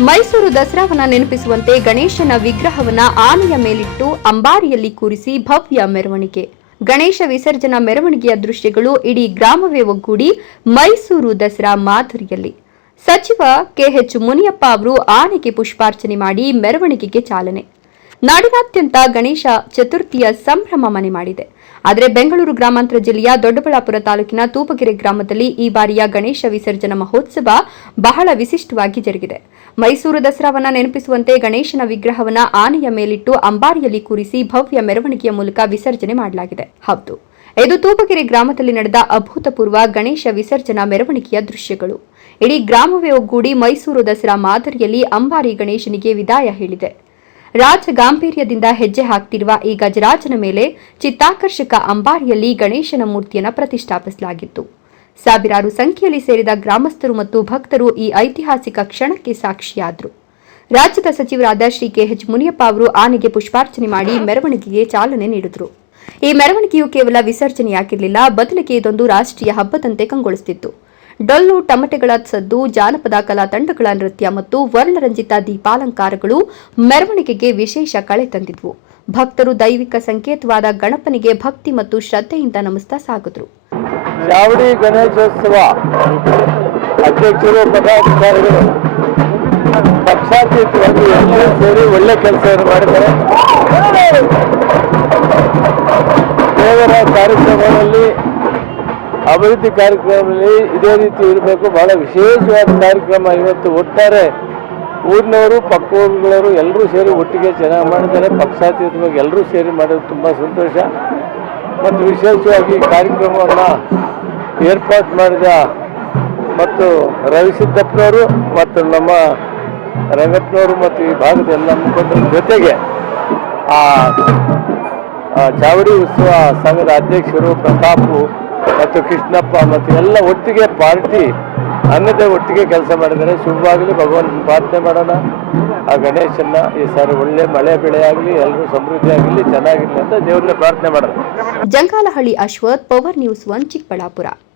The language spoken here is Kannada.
ಮೈಸೂರು ದಸರಾವನ್ನ ನೆನಪಿಸುವಂತೆ ಗಣೇಶನ ವಿಗ್ರಹವನ್ನ ಆನೆಯ ಮೇಲಿಟ್ಟು ಅಂಬಾರಿಯಲ್ಲಿ ಕೂರಿಸಿ ಭವ್ಯ ಮೆರವಣಿಗೆ. ಗಣೇಶ ವಿಸರ್ಜನಾ ಮೆರವಣಿಗೆಯ ದೃಶ್ಯಗಳು ಇಡೀ ಗ್ರಾಮವೇ ಒಗ್ಗೂಡಿ ಮೈಸೂರು ದಸರಾ ಮಾದರಿಯಲ್ಲಿ. ಸಚಿವ ಕೆಎಚ್ ಮುನಿಯಪ್ಪ ಅವರು ಆನೆಗೆ ಪುಷ್ಪಾರ್ಚನೆ ಮಾಡಿ ಮೆರವಣಿಗೆಗೆ ಚಾಲನೆ. ನಾಡಿನಾದ್ಯಂತ ಗಣೇಶ ಚತುರ್ಥಿಯ ಸಂಭ್ರಮ ಮನೆ ಮಾಡಿದೆ. ಆದರೆ ಬೆಂಗಳೂರು ಗ್ರಾಮಾಂತರ ಜಿಲ್ಲೆಯ ದೊಡ್ಡಬಳ್ಳಾಪುರ ತಾಲೂಕಿನ ತೂಪಗೆರೆ ಗ್ರಾಮದಲ್ಲಿ ಈ ಬಾರಿಯ ಗಣೇಶ ವಿಸರ್ಜನಾ ಮಹೋತ್ಸವ ಬಹಳ ವಿಶಿಷ್ಟವಾಗಿ ಜರುಗಿದೆ. ಮೈಸೂರು ದಸರಾವನ್ನ ನೆನಪಿಸುವಂತೆ ಗಣೇಶನ ವಿಗ್ರಹವನ್ನ ಆನೆಯ ಮೇಲಿಟ್ಟು ಅಂಬಾರಿಯಲ್ಲಿ ಕೂರಿಸಿ ಭವ್ಯ ಮೆರವಣಿಗೆಯ ಮೂಲಕ ವಿಸರ್ಜನೆ ಮಾಡಲಾಗಿದೆ. ಹೌದು. ಇದು ತೂಪಗೆರೆ ಗ್ರಾಮದಲ್ಲಿ ನಡೆದ ಅಭೂತಪೂರ್ವ ಗಣೇಶ ವಿಸರ್ಜನಾ ಮೆರವಣಿಗೆಯ ದೃಶ್ಯಗಳು. ಇಡೀ ಗ್ರಾಮವೇ ಒಗ್ಗೂಡಿ ಮೈಸೂರು ದಸರಾ ಮಾದರಿಯಲ್ಲಿ ಅಂಬಾರಿ ಗಣೇಶನಿಗೆ ವಿದಾಯ ಹೇಳಿದೆ. ರಾಜ ಗಾಂಭೀರ್ಯದಿಂದ ಹೆಜ್ಜೆ ಹಾಕ್ತಿರುವ ಈ ಗಜರಾಜನ ಮೇಲೆ ಚಿತ್ತಾಕರ್ಷಕ ಅಂಬಾರಿಯಲ್ಲಿ ಗಣೇಶನ ಮೂರ್ತಿಯನ್ನು ಪ್ರತಿಷ್ಠಾಪಿಸಲಾಗಿತ್ತು. ಸಾವಿರಾರು ಸಂಖ್ಯೆಯಲ್ಲಿ ಸೇರಿದ ಗ್ರಾಮಸ್ಥರು ಮತ್ತು ಭಕ್ತರು ಈ ಐತಿಹಾಸಿಕ ಕ್ಷಣಕ್ಕೆ ಸಾಕ್ಷಿಯಾದರು. ರಾಜ್ಯದ ಸಚಿವರಾದ ಶ್ರೀ ಕೆಎಚ್ ಮುನಿಯಪ್ಪ ಅವರು ಆನೆಗೆ ಪುಷ್ಪಾರ್ಚನೆ ಮಾಡಿ ಮೆರವಣಿಗೆಗೆ ಚಾಲನೆ ನೀಡಿದರು. ಈ ಮೆರವಣಿಗೆಯು ಕೇವಲ ವಿಸರ್ಜನೆಯಾಗಿರಲಿಲ್ಲ, ಬದಲಿಗೆ ಇದೊಂದು ರಾಷ್ಟ್ರೀಯ ಹಬ್ಬದಂತೆ ಕಂಗೊಳಿಸುತ್ತಿತ್ತು ಡೊಳ್ಳು ಟಮಟೆಗಳ ಸದ್ದು, ಜಾನಪದ ಕಲಾ ತಂಡಗಳ ನೃತ್ಯ ಮತ್ತು ವರ್ಣರಂಜಿತ ದೀಪಾಲಂಕಾರಗಳು ಮೆರವಣಿಗೆಗೆ ವಿಶೇಷ ಕಳೆ ತಂದಿದ್ವು. ಭಕ್ತರು ದೈವಿಕ ಸಂಕೇತವಾದ ಗಣಪನಿಗೆ ಭಕ್ತಿ ಮತ್ತು ಶ್ರದ್ಧೆಯಿಂದ ನಮಿಸ್ತಾ ಸಾಗಿದ್ರು. ಚಾವಡಿ ಗಣೇಶೋತ್ಸವ ಅಧ್ಯಕ್ಷರು, ಪದಾಧಿಕಾರಿಗಳು, ಪಕ್ಷಾತೀತವಾಗಿ ಎಲ್ಲರೂ ಸೇರಿ ಒಳ್ಳೆ ಕೆಲಸವನ್ನು ಮಾಡಿದ್ದಾರೆ. ದೇವರ ಕಾರ್ಯಕ್ರಮದಲ್ಲಿ, ಅಭಿವೃದ್ಧಿ ಕಾರ್ಯಕ್ರಮದಲ್ಲಿ ಇದೇ ರೀತಿ ಇರಬೇಕು. ಬಹಳ ವಿಶೇಷವಾದ ಕಾರ್ಯಕ್ರಮ ಇವತ್ತು. ಒಟ್ಟಾರೆ ಊರಿನವರು ಪಕ್ಕ ಎಲ್ಲರೂ ಸೇರಿ ಒಟ್ಟಿಗೆ ಚೆನ್ನಾಗಿ ಮಾಡಿದ್ದಾರೆ. ಪಕ್ಷಾತೀತವಾಗಿ ಎಲ್ಲರೂ ಸೇರಿ ಮಾಡೋದು ತುಂಬ ಸಂತೋಷ. ಮತ್ತು ವಿಶೇಷವಾಗಿ ಕಾರ್ಯಕ್ರಮವನ್ನು ಏರ್ಪಾಟ್ ಮಾಡಿದ ಮತ್ತು ರವಿಸಿದ್ದಪ್ಪನವರು ಮತ್ತು ನಮ್ಮ ರಂಗಪ್ಪನವರು ಮತ್ತು ಈ ಭಾಗದ ಎಲ್ಲ ಮುಖಂಡರ ಜೊತೆಗೆ ಆ ಚಾವಡಿ ಉತ್ಸವ ಸಂಘದ ಅಧ್ಯಕ್ಷರು ಪ್ರತಾಪು ಮತ್ತು ಕೃಷ್ಣಪ್ಪ ಮತ್ತು ಎಲ್ಲ ಒಟ್ಟಿಗೆ ಪಾರ್ಟಿ ಅನ್ನದೇ ಒಟ್ಟಿಗೆ ಕೆಲಸ ಮಾಡಿದರೆ ಶುಭವಾಗಲಿ ಭಗವಂತ ಪ್ರಾರ್ಥನೆ ಮಾಡೋಣ. ಆ ಗಣೇಶನ್ನ ಈ ಸಾರಿ ಒಳ್ಳೆ ಮಳೆ ಬೆಳೆ ಆಗಲಿ ಎಲ್ಲರೂ ಸಮೃದ್ಧಿ ಆಗಲಿ ಚೆನ್ನಾಗಿರಲಿ ಅಂತ ದೇವ್ರನ್ನ ಪ್ರಾರ್ಥನೆ ಮಾಡೋಣ. Jangalahalli Ashwath power news one Chikkaballapur.